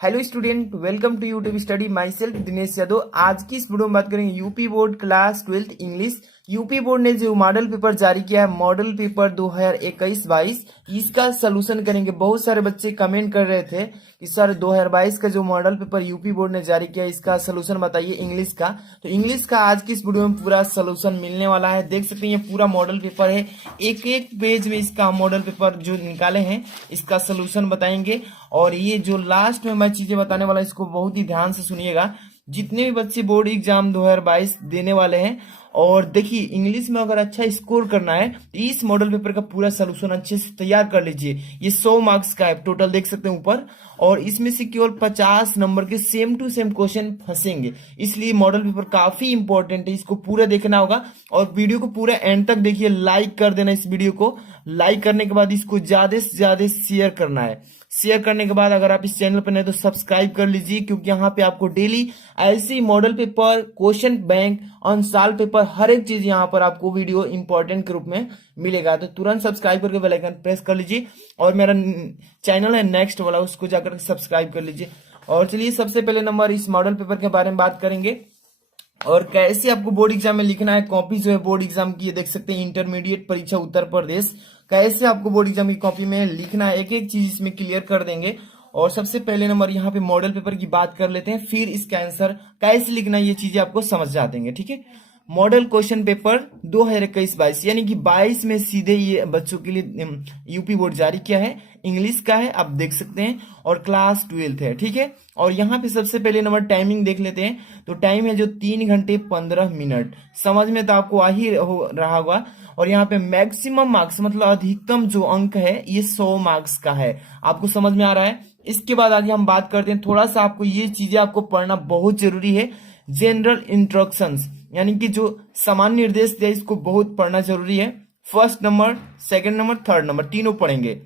Hello student, welcome to YouTube study myself Dinesh Yadav. आज की इस वीडियो में बात करेंगे UP board class 12th English. UP board ने जो मॉडल पेपर जारी किया है, मॉडल पेपर 2021-22, इसका सलूशन करेंगे। बहुत सारे बच्चे कमेंट कर रहे थे कि सर 2022 का जो मॉडल पेपर यूपी बोर्ड ने जारी किया, इसका सलूशन बताइए इंग्लिश का। तो इंग्लिश का आज की इस वीडियो में पूरा सलूशन मिलने वाला है। देख सकते हैं ये पूरा मॉडल पेपर है, एक एक पेज में इसका मॉडल पेपर जो निकाले हैं इसका सलूशन बताएंगे। और ये जो लास्ट में मैं चीजें बताने वाला इसको बहुत ही ध्यान से सुनिएगा। जितने भी बच्चे बोर्ड एग्जाम 2022 देने वाले हैं, और देखिए इंग्लिश में अगर अच्छा स्कोर करना है तो इस मॉडल पेपर का पूरा सलूशन अच्छे से तैयार कर लीजिए। ये 100 मार्क्स का है टोटल, देख सकते हैं ऊपर, और इसमें से केवल 50 नंबर के सेम टू सेम क्वेश्चन फंसेंगे। इसलिए मॉडल पेपर काफी इंपॉर्टेंट है, इसको पूरा देखना होगा। और वीडियो को पूरा एंड तक देखिए, लाइक कर देना इस वीडियो को। लाइक करने के बाद इसको ज्यादा से ज्यादा शेयर करना है। शेयर करने के बाद अगर आप इस चैनल पर नए तो सब्सक्राइब कर लीजिए, क्योंकि यहाँ पे आपको डेली ऐसी model paper, question bank, unsolved paper, हर एक चीज यहाँ पर आपको वीडियो इंपॉर्टेंट के रूप में मिलेगा। तो तुरंत सब्सक्राइब करके बेल आइकन प्रेस कर लीजिए। और मेरा चैनल है नेक्स्ट वाला, उसको जाकर सब्सक्राइब कर लीजिए। और चलिए सबसे पहले नंबर इस मॉडल पेपर के बारे में बात करेंगे और कैसे आपको बोर्ड एग्जाम में लिखना है। कॉपी जो है बोर्ड एग्जाम की, ये देख सकते हैं, इंटरमीडिएट परीक्षा उत्तर प्रदेश, कैसे आपको बोर्ड एग्जाम की कॉपी में लिखना है, एक एक चीज इसमें क्लियर कर देंगे। और सबसे पहले नंबर यहाँ पे मॉडल पेपर की बात कर लेते हैं, फिर इसका आंसर कैसे लिखना है ये चीजें आपको समझ जा देंगे। ठीक है, मॉडल क्वेश्चन पेपर 2021-22 यानी कि 22 में सीधे ये बच्चों के लिए यूपी बोर्ड जारी किया है। इंग्लिश का है, आप देख सकते हैं, और क्लास 12th है। ठीक है, और यहाँ पे सबसे पहले नंबर टाइमिंग देख लेते हैं। तो टाइम है जो 3 घंटे 15 मिनट। समझ में तो आपको आ ही हो रहा होगा। और यहाँ पे मैक्सिमम मार्क्स मतलब अधिकतम जो अंक है ये 100 मार्क्स का है। आपको समझ में आ रहा है। इसके बाद आगे हम बात करते हैं, थोड़ा सा आपको ये चीजें आपको पढ़ना बहुत जरूरी है। जनरल इंस्ट्रक्शंस यानी कि जो सामान्य निर्देश है, इसको बहुत पढ़ना जरूरी है। First number, second number, third number तीनों पढ़ेंगे।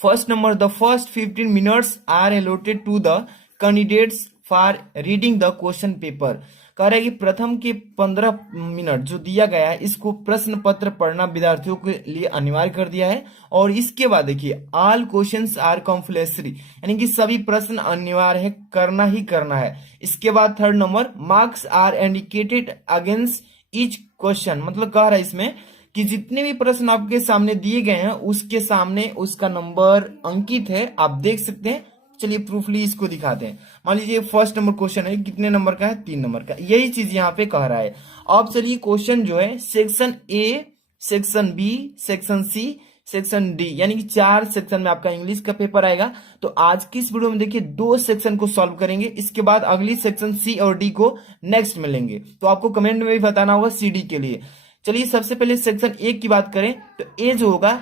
First number, the first 15 minutes are allotted to the candidates for reading the question paper. कह रहा है कि प्रथम के 15 मिनट जो दिया गया है, इसको प्रश्न पत्र पढ़ना विद्यार्थियों के लिए अनिवार्य कर दिया है। और इसके बाद देखिए, ऑल क्वेश्चंस आर कंपल्सरी यानी कि सभी प्रश्न अनिवार्य है, करना ही करना है। इसके बाद third number, marks are indicated against each question, मतलब कह रहा है इसमें कि जितने भी प्रश्न आपके सामने दिए गए हैं उसके सामने उसका नंबर अंकित है, आप देख सकते हैं। चलिए प्रूफली इसको दिखाते हैं। मान लीजिए फर्स्ट नंबर क्वेश्चन है, कितने नंबर का है? 3 नंबर का। यही चीज यहाँ पे कह रहा है। अब चलिए क्वेश्चन जो है, section A, section B, section C, section D, यानी कि 4 सेक्शन में आपका इंग्लिश का पेपर आएगा। तो आज की इस वीडियो में देखिए 2 सेक्शन को सॉल्व करेंगे, इसके बाद अगली सेक्शन सी और डी को नेक्स्ट में लेंगे। तो आपको कमेंट में भी बताना होगा सी डी के लिए। चलिए सबसे पहले सेक्शन ए की बात करें तो ए जो होगा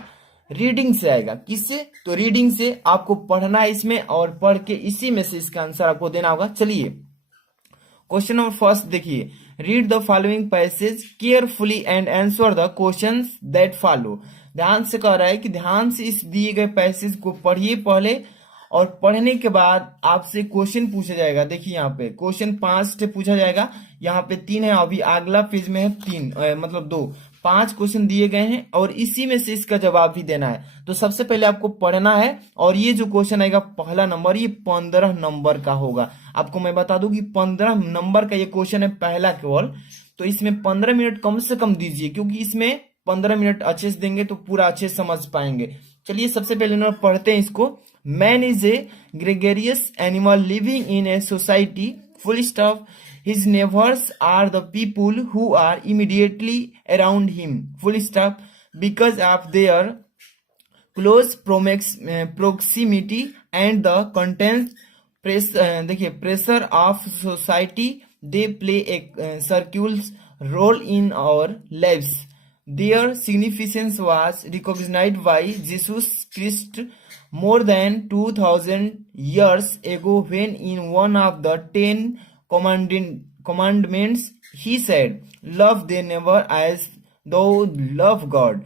रीडिंग से आएगा। किससे? तो रीडिंग से आपको पढ़ना है इसमें, और पढ़ के इसी में से इसका आंसर आपको देना होगा। चलिए क्वेश्चन नंबर फर्स्ट देखिए, read the following passage carefully and answer the questions that follow. ध्यान से कह रहा है कि ध्यान से इस दिए गए पैसेज को पढ़िए पहले, और पढ़ने के बाद आपसे क्वेश्चन पूछा जाएगा। देखिए यहाँ पे क्वेश्चन 5 से पूछा जाएगा, यहाँ पे 3 है, अभी अगला पेज में है 3 मतलब 2, 5 क्वेश्चन दिए गए हैं और इसी में से इसका जवाब भी देना है। तो सबसे पहले आपको पढ़ना है, और ये जो क्वेश्चन आएगा पहला नंबर, ये 15 नंबर का होगा। आपको मैं बता दूं कि 15 नंबर का ये क्वेश्चन है पहला केवल। तो इसमें 15 मिनट कम से कम दीजिए, क्योंकि इसमें 15 मिनट अच्छे से देंगे तो पूरा अच्छे से समझ पाएंगे। चलिए सबसे पहले नंबर पढ़ते हैं इसको। Man is a gregarious animal living in a society full stop. His neighbors are the people who are immediately around him, full stop, because of their close proximity and the content देखिए pressure of society, they play a circular role in our lives. Their significance was recognized by Jesus Christ more than 2000 years ago, when in one of the 10 commandments he said, love their neighbor as thou love God.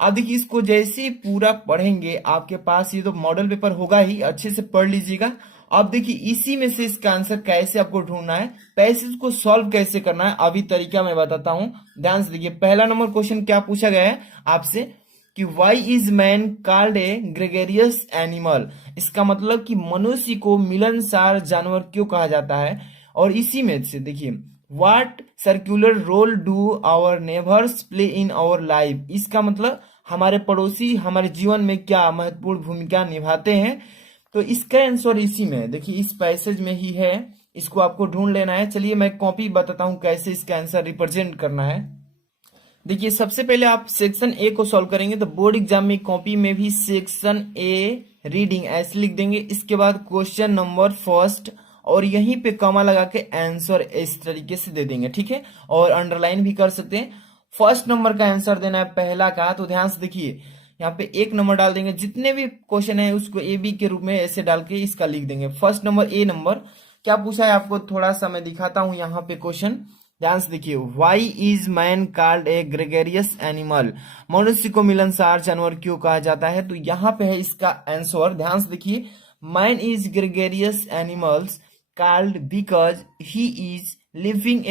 अब देखिए इसको जैसे ही पूरा पढ़ेंगे, आपके पास ये तो model paper होगा ही, अच्छे से पढ़ लीजिएगा। अब देखिए इसी में से इसका आंसर कैसे आपको ढूंढना है, पैसेज को सॉल्व कैसे करना है, अभी तरीका मैं बताता हूं, ध्यान से देखिए। पहला नंबर क्वेश्चन क्या पूछा गया है आपसे कि why is man called a gregarious animal, इसका मतलब कि मनुष्य को मिलनसार जानवर क्यों कहा जाता है। और इसी में से देखिए, what circular role do our neighbours play in our life, इसका मतलब हमारे पड़ोसी हमारे जीवन में क्या महत्वपूर्ण भूमिका निभाते हैं। तो इसका आंसर इसी में है। देखिए इस पैसेज में ही है, इसको आपको ढूंढ लेना है। चलिए मैं कॉपी बताता हूं कैसे इसका आंसर रिप्रेजेंट करना है। देखिए सबसे पहले आप सेक्शन ए को सॉल्व करेंगे तो बोर्ड एग्जाम में कॉपी में भी सेक्शन ए रीडिंग ऐसे लिख देंगे। इसके बाद क्वेश्चन नंबर फर्स्ट और यहीं पे कॉमा लगा के आंसर इस तरीके से दे देंगे, ठीक है। और अंडरलाइन भी कर सकते हैं। फर्स्ट नंबर का आंसर देना है पहला का, तो ध्यान से देखिए यहाँ पे 1 नंबर डाल देंगे। जितने भी क्वेश्चन है उसको ए बी के रूप में ऐसे डाल के इसका लिख देंगे। फर्स्ट नंबर ए नंबर क्या पूछा है आपको, थोड़ा सा मैं दिखाता हूं यहाँ पे क्वेश्चन, ध्यान से देखिए। Why is man called a gregarious animal, मनुष्य को मिलनसार जानवर क्यों कहा जाता है। तो यहाँ पे है इसका आंसर, ध्यान से देखिए। Man is gregarious animals called because he is living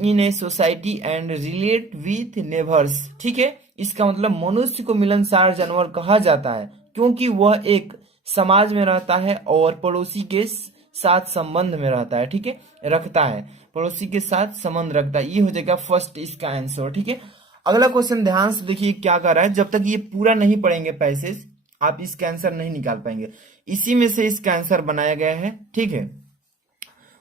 in a society and relate with neighbours, ठीक है। इसका मतलब मनुष्य को मिलनसार जानवर कहा जाता है क्योंकि वह एक समाज में रहता है और पड़ोसी के साथ संबंध में रहता है, ठीक है, रखता है, पड़ोसी के साथ संबंध रखता है। ये हो जाएगा फर्स्ट इसका आंसर, ठीक है। अगला क्वेश्चन ध्यान से देखिए क्या कर रहा है। जब तक ये पूरा नहीं पढ़ेंगे पैसेज आप इसका आंसर नहीं निकाल पाएंगे। इसी में से इसका आंसर बनाया गया है, ठीक है।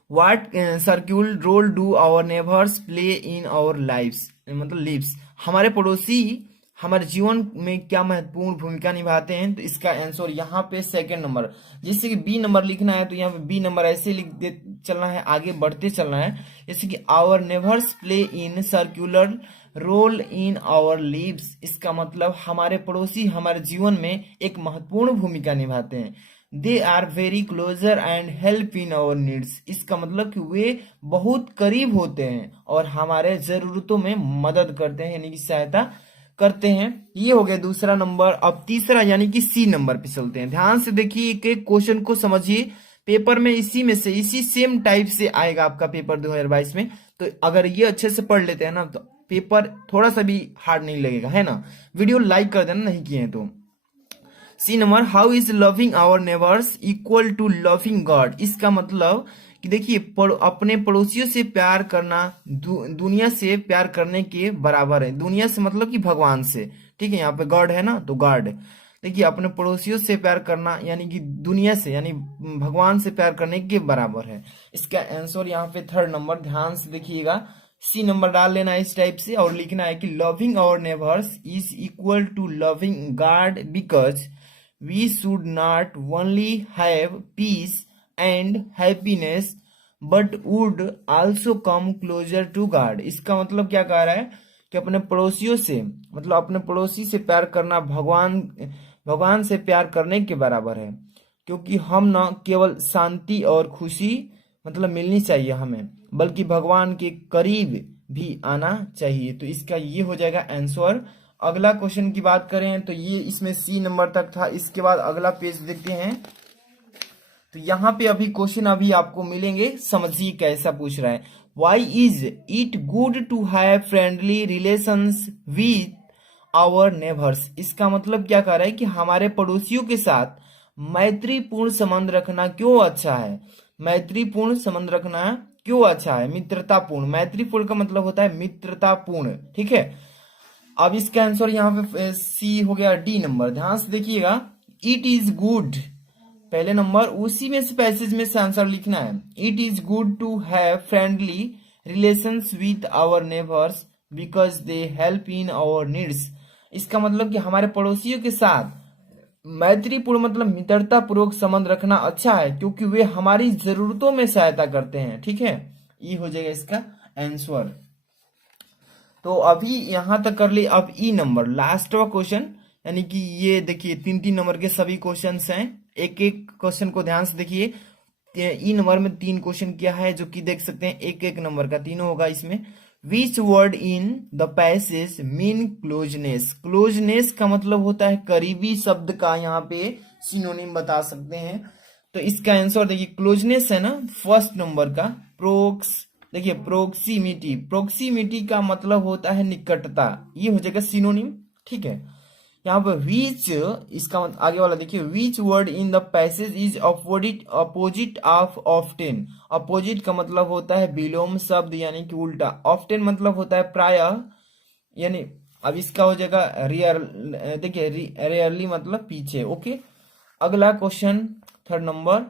What circle role do our neighbours play in our lives, मतलब लिव्स, हमारे पड़ोसी हमारे जीवन में क्या महत्वपूर्ण भूमिका निभाते हैं। तो इसका आंसर यहाँ पे सेकंड नंबर, जैसे कि बी नंबर लिखना है तो यहाँ पे बी नंबर ऐसे लिख दे चलना है, आगे बढ़ते चलना है। जैसे कि our neighbours play in circular role in our lives, इसका मतलब हमारे पड़ोसी हमारे जीवन में एक महत्वपूर्ण भूमिका निभाते हैं। They are very closer and help in our needs, इसका मतलब कि वे बहुत करीब होते हैं और हमारे जरूरतों में मदद करते हैं, यानी कि सहायता करते हैं। ये हो गया दूसरा नंबर। अब तीसरा यानी कि सी नंबर पे चलते हैं। ध्यान से देखिए एक क्वेश्चन को समझिए, पेपर में इसी में से इसी सेम टाइप से आएगा आपका पेपर 2022 में। तो अगर ये अच्छे से पढ़ लेते हैं ना तो पेपर थोड़ा सा भी हार्ड नहीं लगेगा, है ना। वीडियो लाइक कर देना नहीं किए हैं तो। C number, how is loving our neighbours equal to loving God, इसका मतलब कि देखिए अपने पड़ोसियों से प्यार करना दुनिया से प्यार करने के बराबर है। दुनिया से मतलब कि भगवान से, ठीक है, यहाँ पे गॉड है ना तो गॉड। देखिए अपने पड़ोसियों से प्यार करना यानी कि दुनिया से यानी भगवान से प्यार करने के बराबर है। इसका आंसर यहाँ पे थर्ड नंबर, ध्यान से देखिएगा। सी नंबर डाल लेना है इस टाइप से और लिखना है कि loving our neighbours is equal to loving God because we should not only have peace and happiness but would also come closer to God. इसका मतलब क्या कह रहा है कि अपने पड़ोसियों से मतलब अपने पड़ोसी से प्यार करना भगवान से प्यार करने के बराबर है, क्योंकि हम न केवल शांति और खुशी मतलब मिलनी चाहिए हमें, बल्कि भगवान के करीब भी आना चाहिए। तो इसका ये हो जाएगा आंसर। अगला क्वेश्चन की बात करें तो ये इसमें सी नंबर तक था। इसके बाद अगला पेज देखते हैं। तो यहाँ पे अभी क्वेश्चन अभी आपको मिलेंगे, समझिए कैसा पूछ रहा है। Why is it good to have friendly relations with our neighbours, इसका मतलब क्या कह रहा है कि हमारे पड़ोसियों के साथ मैत्रीपूर्ण संबंध रखना क्यों अच्छा है। मैत्रीपूर्ण संबंध रखना क्यों अच्छा है, मित्रतापूर्ण। मैत्रीपूर्ण का मतलब होता है मित्रतापूर्ण, ठीक है। अब इसका आंसर यहाँ पे सी हो गया। डी नंबर ध्यान से देखिएगा, इट इज गुड पहले नंबर, उसी में से पैसेज में से आंसर लिखना है। It is good to have friendly relations with our neighbours because they help in our needs, इसका मतलब कि हमारे पड़ोसियों के साथ मैत्रीपूर्ण मतलब मित्रता पूर्वक संबंध रखना अच्छा है क्योंकि वे हमारी जरूरतों में सहायता करते हैं, ठीक है। ये हो जाएगा इसका आंसर। तो अभी यहां तक कर ली। अब ई नंबर लास्ट क्वेश्चन, यानी कि ये देखिए 3-3 नंबर के सभी क्वेश्चंस हैं। एक एक क्वेश्चन को ध्यान से देखिए। ई नंबर में 3 क्वेश्चन किया है जो कि देख सकते हैं, एक एक नंबर का तीनों होगा इसमें। Which word in the passage mean closeness, closeness का मतलब होता है करीबी शब्द का यहाँ पे सिनोनिम बता सकते हैं। तो इसका आंसर देखिए क्लोजनेस है ना फर्स्ट नंबर का। देखिए प्रोक्सीमिटी, प्रोक्सीमिटी का मतलब होता है निकटता, ये हो जाएगा सिनोनिम ठीक है। यहाँ पर विच, इसका आगे वाला देखिए, which word in the passage is opposite of often. Opposite का मतलब होता है विलोम शब्द यानी कि उल्टा, ऑफ्टेन मतलब होता है प्रायः, यानी अब इसका हो जाएगा रियर, देखिए रेयरली मतलब पीछे। ओके, अगला question third number,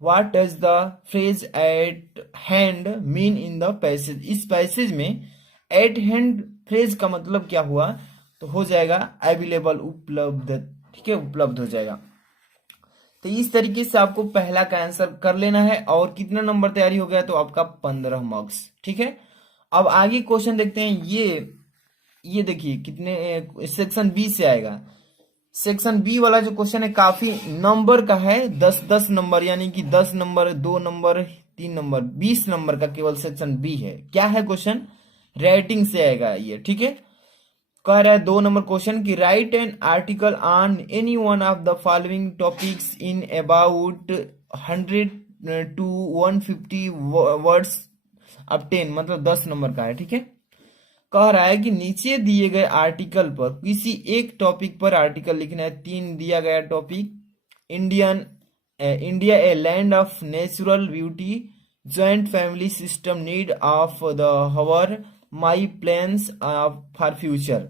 what does the phrase eight hand mean in the passage. इस पैसेज में एट हैंड फ्रेज का मतलब क्या हुआ, तो हो जाएगा अवेलेबल, उपलब्ध, ठीक है, उपलब्ध हो जाएगा। तो इस तरीके से आपको पहला का आंसर कर लेना है, और कितना नंबर तैयारी हो गया, तो आपका 15 मार्क्स, ठीक है। अब आगे क्वेश्चन देखते हैं, ये देखिए कितने, सेक्शन बी से आएगा। सेक्शन बी वाला जो क्वेश्चन है काफी नंबर का है, 10-10 नंबर, यानी कि 10 नंबर, 2 नंबर, 3 नंबर, 20 नंबर का केवल सेक्शन बी है। क्या है क्वेश्चन, राइटिंग से आएगा ये, ठीक है। कह रहा है 2 नंबर क्वेश्चन की, right an article on any one of the following topics in about 100 to 150 words obtain, मतलब 10 नंबर का है, ठीक है। कह रहा है कि नीचे दिए गए आर्टिकल पर किसी एक टॉपिक पर आर्टिकल लिखना है। 3 दिया गया topic, India a land of natural beauty, joint family system, need of the hour, my plans for future.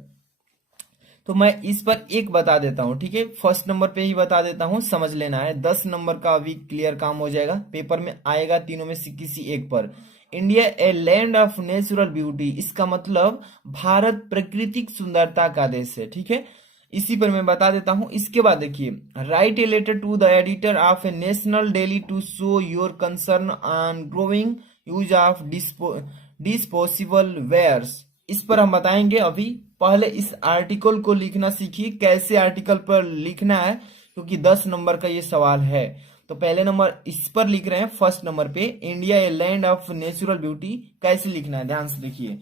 तो मैं इस पर एक बता देता हूं, ठीक है, फर्स्ट नंबर पे ही बता देता हूं, समझ लेना है। 10 नंबर का अभी क्लियर काम हो जाएगा, पेपर में आएगा तीनों में से किसी एक पर। India a land of natural beauty, इसका मतलब भारत प्राकृतिक सुंदरता का देश है, ठीक है। इसी पर मैं बता देता हूं। इसके बाद देखिए, write a letter to the editor of a national daily to show your concern on growing use of disposable wares. इस पर हम बताएंगे। अभी पहले इस आर्टिकल को लिखना सीखिए, कैसे आर्टिकल पर लिखना है, क्योंकि 10 नंबर का ये सवाल है। तो पहले नंबर इस पर लिख रहे हैं, फर्स्ट नंबर पे, India a land of natural beauty, कैसे लिखना है ध्यान से देखिए,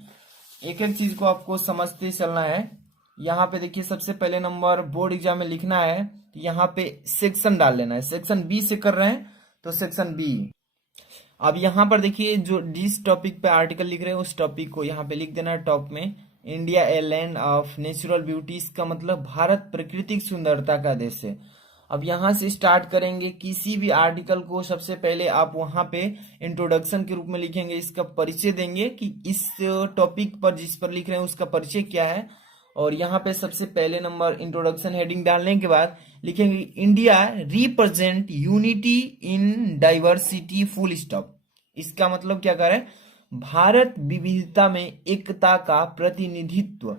एक एक चीज को आपको समझते चलना है। यहाँ पे देखिए, सबसे पहले नंबर बोर्ड एग्जाम में लिखना है, तो यहाँ पे सेक्शन डाल लेना है। सेक्शन बी से कर रहे हैं तो सेक्शन बी। अब यहाँ पर देखिए, जो जिस टॉपिक पे आर्टिकल लिख रहे हैं उस टॉपिक को यहाँ पे लिख देना है टॉप में, India a land of natural beauty, इसका मतलब भारत प्राकृतिक सुंदरता का देश है। अब यहाँ से स्टार्ट करेंगे, किसी भी आर्टिकल को सबसे पहले आप वहां पे इंट्रोडक्शन के रूप में लिखेंगे, इसका परिचय देंगे कि इस टॉपिक पर जिस पर लिख रहे हैं उसका परिचय क्या है। और यहाँ पे सबसे पहले नंबर इंट्रोडक्शन हेडिंग डालने के बाद लिखेंगे, India represent unity in diversity, full stop. इसका मतलब क्या कर रहे हैं, भारत विविधता में एकता का प्रतिनिधित्व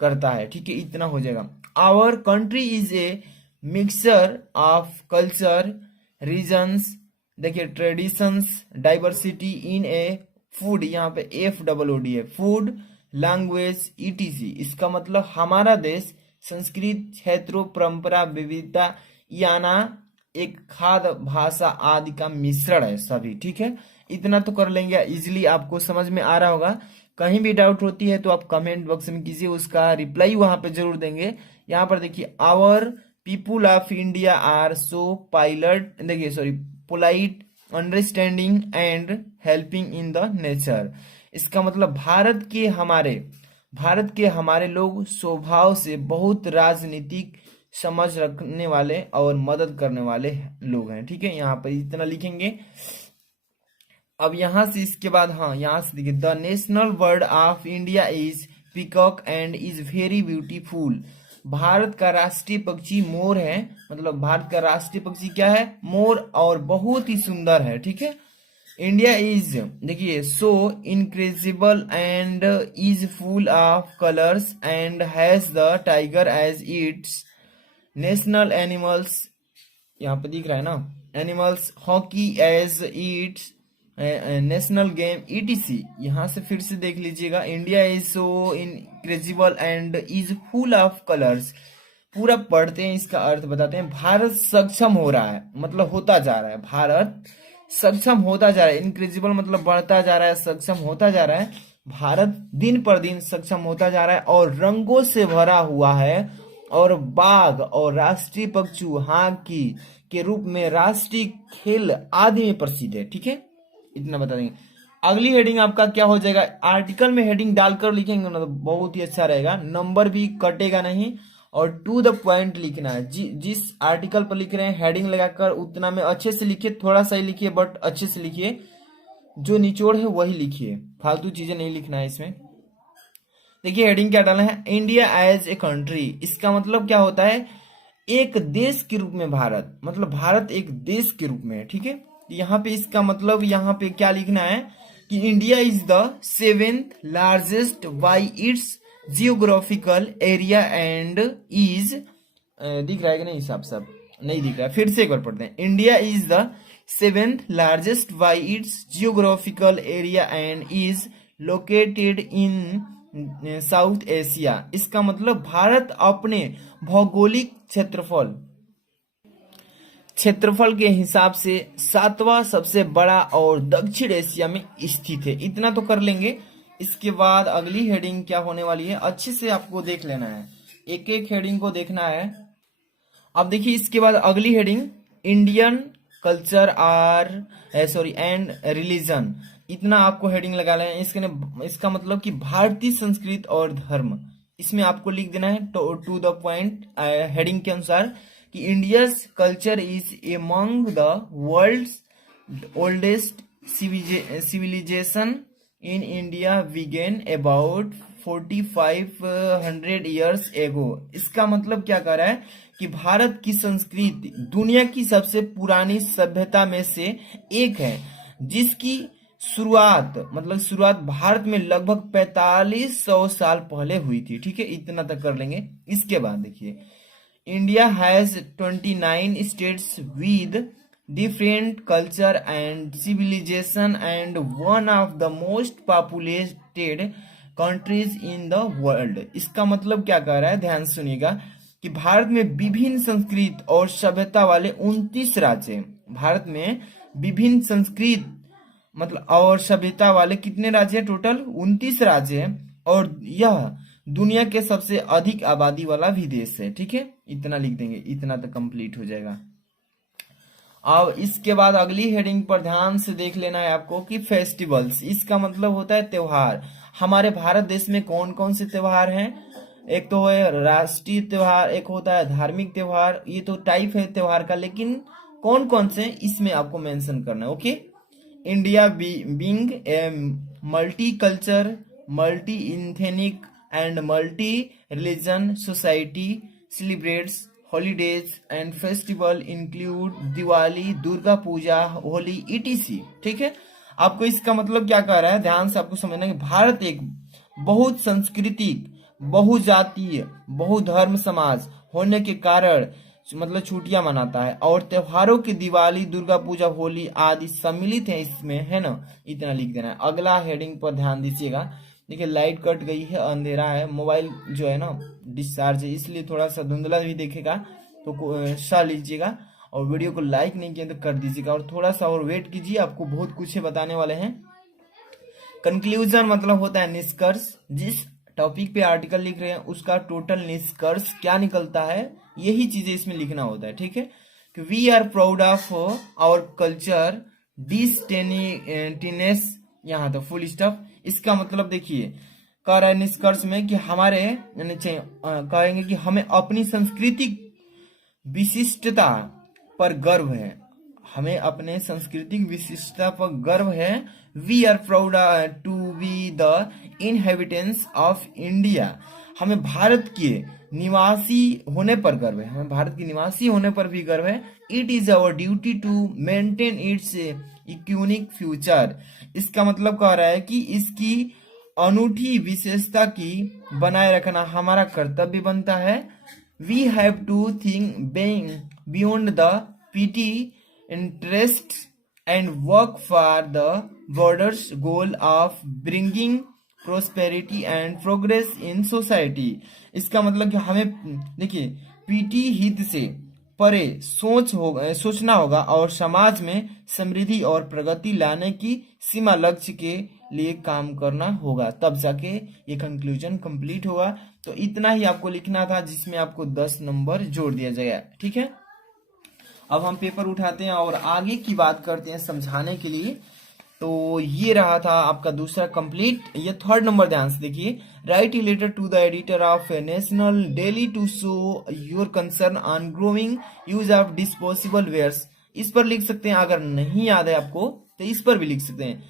करता है, ठीक है, इतना हो जाएगा। Our country is a mixture of culture, regions, देखिए traditions, diversity in a food, यहाँ पे FOOD है, फूड, लैंग्वेज, ETC। इसका मतलब हमारा देश संस्कृत, क्षेत्रों, परंपरा, विविधता, याना एक खाद्य, भाषा आदि का मिश्रण है सभी, ठीक है। इतना तो कर लेंगे, इजिली आपको समझ में आ रहा होगा। कहीं भी डाउट होती है तो आप कमेंट बॉक्स में कीजिए, उसका रिप्लाई वहां पे जरूर देंगे। यहाँ पर देखिए, our people of India are so pilot, देखिए sorry, polite, understanding and helping in the nature. इसका मतलब भारत के हमारे लोग स्वभाव से बहुत राजनीतिक समझ रखने वाले और मदद करने वाले लोग हैं, ठीक है। यहाँ पर इतना लिखेंगे। अब यहाँ से इसके बाद, हाँ, यहाँ से देखिए, the national bird of India is peacock and is very beautiful. Bharat का राष्ट्रीय पक्षी मोर है, मतलब भारत का राष्ट्रीय पक्षी क्या है, मोर, और बहुत ही सुंदर है, ठीक है। इंडिया इज, देखिए, so incredible and is full of colours and has the tiger as its national animals, यहाँ पे दिख रहा है ना, animals, hockey as its national game, ETC। यहाँ से फिर से देख लीजिएगा, India is so incredible and is full of colours. पूरा पढ़ते हैं, इसका अर्थ बताते हैं। भारत सक्षम हो रहा है, मतलब होता जा रहा है, भारत सक्षम होता जा रहा है। इनक्रेजिबल मतलब बढ़ता जा रहा है, सक्षम होता जा रहा है। भारत दिन पर दिन सक्षम होता जा रहा है और रंगों से भरा हुआ है, और बाघ और राष्ट्रीय पक्षी हॉकी के रूप में राष्ट्रीय खेल आदि में प्रसिद्ध है, ठीक है, इतना बता देंगे। अगली हेडिंग आपका क्या हो जाएगा, आर्टिकल में हेडिंग डालकर लिखेंगे ना तो बहुत ही अच्छा रहेगा, नंबर भी कटेगा नहीं, और टू द पॉइंट लिखना है। जिस आर्टिकल पर लिख रहे हैं हेडिंग लगाकर उतना में अच्छे से लिखिए, थोड़ा सा ही लिखिए बट अच्छे से लिखिए, जो निचोड़ है वही लिखिए, फालतू चीजें नहीं लिखना है इसमें। देखिए हेडिंग क्या डालना है, इंडिया एज ए कंट्री। इसका मतलब क्या होता है, एक देश के रूप में भारत, मतलब भारत एक देश के रूप में है, ठीक है। यहाँ पे इसका मतलब यहाँ पे क्या लिखना है कि India is the 7th largest by its geographical area and is, दिख रहा है कि नहीं, साफ साफ नहीं दिख रहा है, फिर से एक बार पढ़ते हैं। India is the 7th largest by its geographical area and is located in south Asia. इसका मतलब भारत अपने भौगोलिक क्षेत्रफल के हिसाब से 7वां सबसे बड़ा और दक्षिण एशिया में स्थित है। इतना तो कर लेंगे। इसके बाद अगली हेडिंग क्या होने वाली है, अच्छे से आपको देख लेना है, एक एक हेडिंग को देखना है। अब देखिए इसके बाद अगली heading, Indian culture and religion. इतना आपको हेडिंग लगा लेना है। इसका मतलब कि भारतीय संस्कृति और धर्म, इसमें आपको लिख देना है टू द पॉइंट हेडिंग के अनुसार कि India's culture is among the world's oldest civilization in India begin about 4500 years ago. इसका मतलब क्या कर रहा है कि भारत की संस्कृति दुनिया की सबसे पुरानी सभ्यता में से एक है, जिसकी शुरुआत भारत में लगभग 4500 साल पहले हुई थी, ठीक है। इतना तक कर लेंगे। इसके बाद देखिए, India has 29 states with different culture and civilization and one of the most populated countries in the world. इसका मतलब क्या कह रहा है, ध्यान सुनिएगा कि भारत में विभिन्न संस्कृति और सभ्यता वाले 29 राज्य हैं। भारत में विभिन्न संस्कृति मतलब और सभ्यता वाले कितने राज्य हैं, टोटल 29 राज्य हैं, और यह दुनिया के सबसे अधिक आबादी वाला भी देश है, ठीक है। इतना लिख देंगे, इतना तो कंप्लीट हो जाएगा। अब इसके बाद अगली हेडिंग पर ध्यान से देख लेना है आपको कि फेस्टिवल्स। इसका मतलब होता है त्योहार। हमारे भारत देश में कौन कौन से त्योहार हैं, एक तो है राष्ट्रीय त्योहार, एक होता है धार्मिक त्योहार, ये तो टाइप है त्योहार का, लेकिन कौन कौन से इसमें आपको मेंशन करना है, okay. India being a multi culture, multi ethnic and multi religion society celebrates holidays and festival include Diwali, Durga Puja, Holi etc, ठीक है। आपको इसका मतलब क्या कह रहा है, ध्यान से आपको समझना है कि भारत एक बहुत सांस्कृतिक, बहुजातीय, बहुधर्म समाज होने के कारण मतलब छुट्टियां मनाता है, और त्योहारों की दिवाली, दुर्गा पूजा, होली आदि सम्मिलित है इसमें, है ना। इतना लिख देना है। अगला हेडिंग पर ध्यान दीजिएगा। देखिए लाइट कट गई है, अंधेरा है, मोबाइल जो है ना डिस्चार्ज है, इसलिए थोड़ा सा धुंधला भी देखेगा, तो सह लीजिएगा, और वीडियो को लाइक नहीं किया तो कर दीजिएगा, और थोड़ा सा और वेट कीजिए, आपको बहुत कुछ बताने वाले हैं। कंक्लूजन मतलब होता है निष्कर्ष। जिस टॉपिक पे आर्टिकल लिख रहे हैं उसका टोटल निष्कर्ष क्या निकलता है, यही चीजें इसमें लिखना होता है, ठीक है। कि we are proud of our culture distinctiveness, यहाँ तो फुल स्टॉप। इसका मतलब देखिए कह रहा है निष्कर्ष में कि हमारे कहेंगे कि हमें अपनी सांस्कृतिक विशिष्टता पर गर्व है, हमें अपने सांस्कृतिक विशिष्टता पर गर्व है। We are proud to be the inhabitants of India, हमें भारत के निवासी होने पर गर्व है, हमें भारत के निवासी होने पर भी गर्व है। It is our duty to maintain its unique future. इसका मतलब कह रहा है कि इसकी अनूठी विशेषता की बनाए रखना हमारा कर्तव्य बनता है। We have to think beyond the petty interest and work for the borders goal of bringing prosperity and progress in society. इसका मतलब कि हमें देखिए पीटी हित से परे सोचना होगा और समाज में समृद्धि और प्रगति लाने की सीमा लक्ष्य के लिए काम करना होगा, तब जाके ये कंक्लूजन कंप्लीट होगा। तो इतना ही आपको लिखना था, जिसमें आपको 10 नंबर जोड़ दिया जाएगा, ठीक है। अब हम पेपर उठाते हैं और आगे की बात करते हैं समझाने के लिए। तो ये रहा था आपका दूसरा कंप्लीट। ये थर्ड नंबर ध्यान से देखिए, write a letter to the editor of national daily to show your concern on growing use of disposable wares. इस पर लिख सकते हैं, अगर नहीं याद है आपको तो इस पर भी लिख सकते हैं।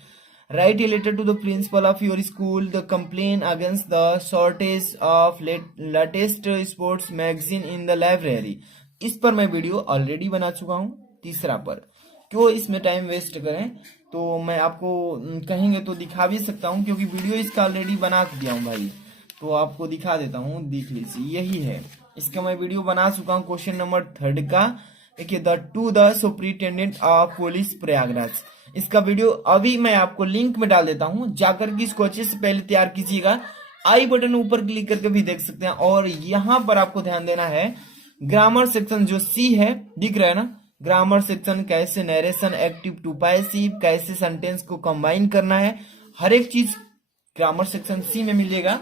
Write a letter to the principal of your school the complain against the shortage of latest sports magazine in the library. इस पर मैं वीडियो ऑलरेडी बना चुका हूं। तीसरा पर क्यों इसमें टाइम वेस्ट करें, तो मैं आपको कहेंगे तो दिखा भी सकता हूं, क्योंकि वीडियो इसका ऑलरेडी बना दिया हूं भाई। तो आपको दिखा देता हूं, देख लीजिए, यही है इसका मैं वीडियो बना चुका हूं। क्वेश्चन नंबर 3 का देखिए, the two the superintendent of police Prayagraj. इसका वीडियो अभी मैं आपको लिंक में डाल देता हूं, जाकर के इसको अच्छे से पहले तैयार कीजिएगा। आई बटन ऊपर क्लिक करके भी देख सकते हैं। और यहां पर आपको ध्यान देना है, ग्रामर सेक्शन जो सी है, दिख रहा है ना, ग्रामर सेक्शन, कैसे नरेशन एक्टिव टू पैसिव, कैसे सेंटेंस को कंबाइन करना है, हर एक चीज ग्रामर सेक्शन सी में मिलेगा।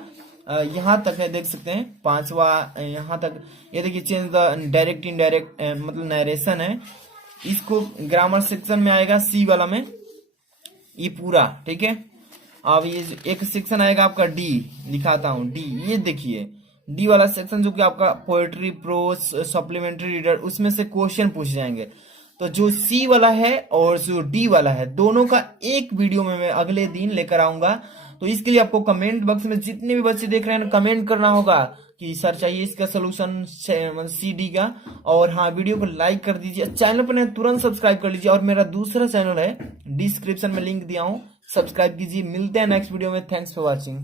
यहाँ तक है, देख सकते हैं, 5वां यहाँ तक। ये देखिए, चेंज द डायरेक्ट इनडायरेक्ट मतलब नरेशन है, इसको ग्रामर सेक्शन में आएगा, सी वाला में ये पूरा, ठीक है। अब ये एक सेक्शन आएगा आपका डी, दिखाता हूँ डी। ये देखिए डी वाला सेक्शन जो कि आपका पोएट्री, प्रोज, सप्लीमेंट्री रीडर, उसमें से क्वेश्चन पूछ जाएंगे। तो जो सी वाला है और जो डी वाला है, दोनों का एक वीडियो में मैं अगले दिन लेकर आऊंगा। तो इसके लिए आपको कमेंट बॉक्स में जितने भी बच्चे देख रहे हैं कमेंट करना होगा कि सर चाहिए इसका सोल्यूशन सी डी का। और हाँ, वीडियो को लाइक कर दीजिए, चैनल पर तुरंत सब्सक्राइब कर लीजिए। और मेरा दूसरा चैनल है, डिस्क्रिप्शन में लिंक दिया हूँ, सब्सक्राइब कीजिए। मिलते हैं नेक्स्ट वीडियो में। Thanks for watching.